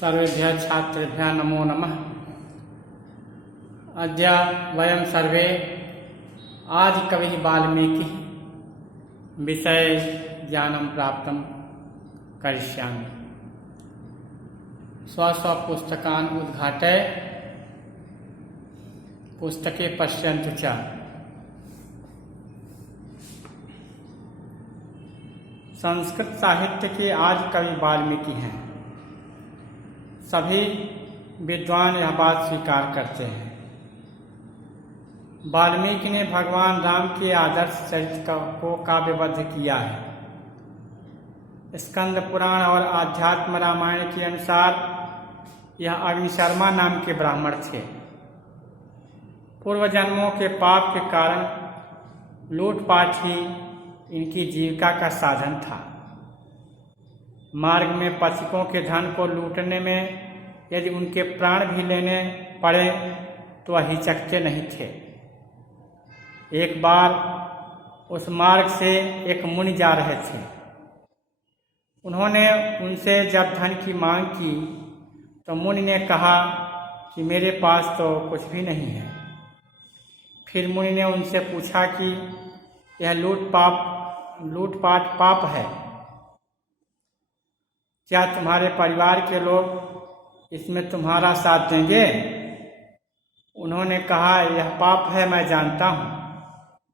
सर्वेभ्यः छात्रेभ्यः नमो नमः। अद्य वयं सर्वे आदिकविः वाल्मीकिः विषये ज्ञानं प्राप्तं करिष्यामि। स्वस्वपुस्तकान् उद्घाट्य पुस्तके पश्यन्तु च। संस्कृत साहित्य के आदि कवि वाल्मीकि हैं। सभी विद्वान यह बात स्वीकार करते हैं। वाल्मीकि ने भगवान राम के आदर्श चरित्र को काव्यबद्ध किया है। स्कंद पुराण और आध्यात्म रामायण के अनुसार यह अग्निशर्मा नाम के ब्राह्मण थे। पूर्व जन्मों के पाप के कारण लूटपाट ही इनकी जीविका का साधन था। मार्ग में पथिकों के धन को लूटने में यदि उनके प्राण भी लेने पड़े तो वह हिचकते नहीं थे। एक बार उस मार्ग से एक मुनि जा रहे थे। उन्होंने उनसे जब धन की मांग की तो मुनि ने कहा कि मेरे पास तो कुछ भी नहीं है। फिर मुनि ने उनसे पूछा कि यह लूटपाट पाप है, क्या तुम्हारे परिवार के लोग इसमें तुम्हारा साथ देंगे? उन्होंने कहा, यह पाप है, मैं जानता हूँ,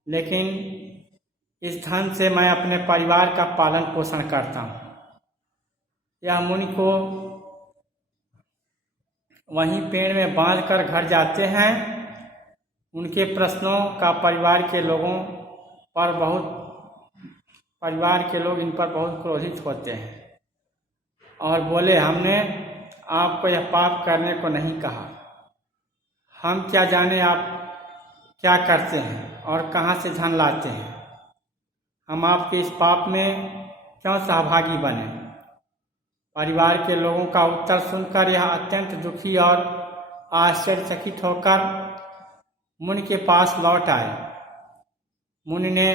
लेकिन इस धन से मैं अपने परिवार का पालन पोषण करता हूँ। यह मुनि को वहीं पेड़ में बांधकर घर जाते हैं। उनके प्रश्नों का परिवार के लोग इन पर बहुत क्रोधित होते हैं और बोले, हमने आपको यह पाप करने को नहीं कहा। हम क्या जाने आप क्या करते हैं और कहाँ से धन लाते हैं। हम आपके इस पाप में क्यों सहभागी बने? परिवार के लोगों का उत्तर सुनकर यह अत्यंत दुखी और आश्चर्यचकित होकर मुनि के पास लौट आए। मुनि ने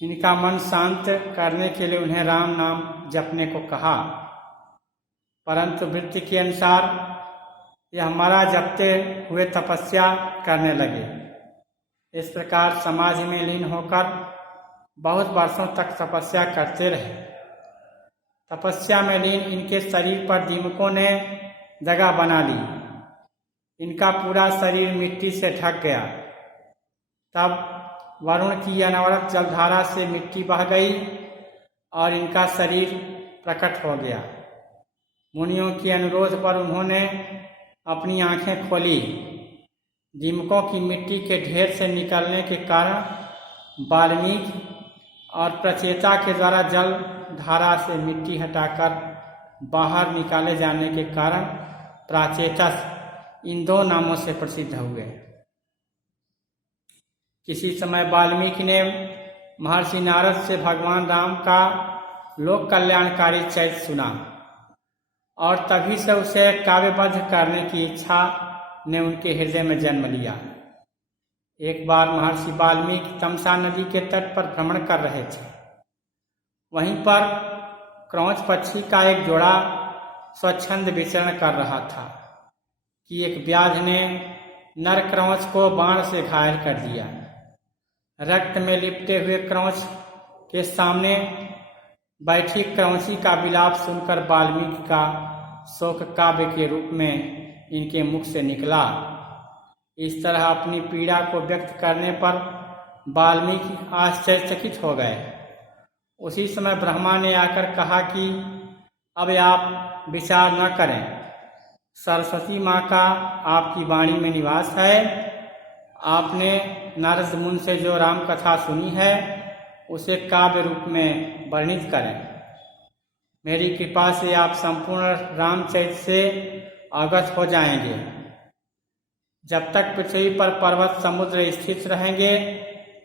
इनका मन शांत करने के लिए उन्हें राम नाम जपने को कहा, परंतु वृत्ति के अनुसार यह मरा जपते हुए तपस्या करने लगे। इस प्रकार समाधि में लीन होकर बहुत वर्षों तक तपस्या करते रहे। तपस्या में लीन इनके शरीर पर दीमकों ने जगह बना ली। इनका पूरा शरीर मिट्टी से ढक गया। तब वरुण की अनवरत जलधारा से मिट्टी बह गई और इनका शरीर प्रकट हो गया। मुनियों के अनुरोध पर उन्होंने अपनी आंखें खोली। दीमकों की मिट्टी के ढेर से निकलने के कारण वाल्मीकि और प्रचेता के द्वारा जल धारा से मिट्टी हटाकर बाहर निकाले जाने के कारण प्राचेतस इन दो नामों से प्रसिद्ध हुए। किसी समय वाल्मीकि ने महर्षि नारद से भगवान राम का लोक कल्याणकारी चरित्र सुना और तभी से उसे काव्यबद्ध करने की इच्छा ने उनके हृदय में जन्म लिया। एक बार महर्षि वाल्मीकि तमसा नदी के तट पर भ्रमण कर रहे थे। वहीं पर क्रौंच पक्षी का एक जोड़ा स्वच्छंद विचरण कर रहा था कि एक व्याध ने नर क्रौंच को बाण से घायल कर दिया। रक्त में लिपटे हुए क्रौंच के सामने बैठी क्रौंची का विलाप सुनकर वाल्मीकि का शोक काव्य के रूप में इनके मुख से निकला। इस तरह अपनी पीड़ा को व्यक्त करने पर वाल्मीकि आश्चर्यचकित हो गए। उसी समय ब्रह्मा ने आकर कहा कि अब आप विचार न करें। सरस्वती माँ का आपकी वाणी में निवास है। आपने नारद मुनि से जो राम कथा सुनी है उसे काव्य रूप में वर्णित करें। मेरी कृपा से आप संपूर्ण रामचरित्र से अवगत हो जाएंगे। जब तक पृथ्वी पर पर्वत समुद्र स्थित रहेंगे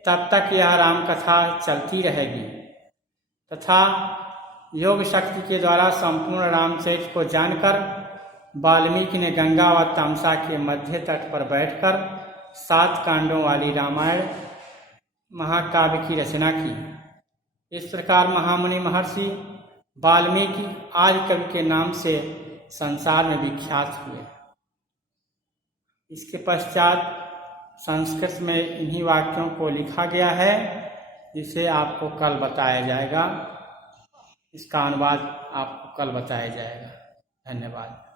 तब तक यह राम कथा चलती रहेगी तथा योग शक्ति के द्वारा संपूर्ण रामचरित्र को जानकर वाल्मीकि ने गंगा व तमसा के मध्य तट पर बैठकर 7 कांडों वाली रामायण महाकाव्य की रचना की। इस प्रकार महामुनि महर्षि वाल्मीकि आदिकवि के नाम से संसार में विख्यात हुए। इसके पश्चात संस्कृत में इन्हीं वाक्यों को लिखा गया है, जिसे आपको कल बताया जाएगा। इसका अनुवाद आपको कल बताया जाएगा। धन्यवाद।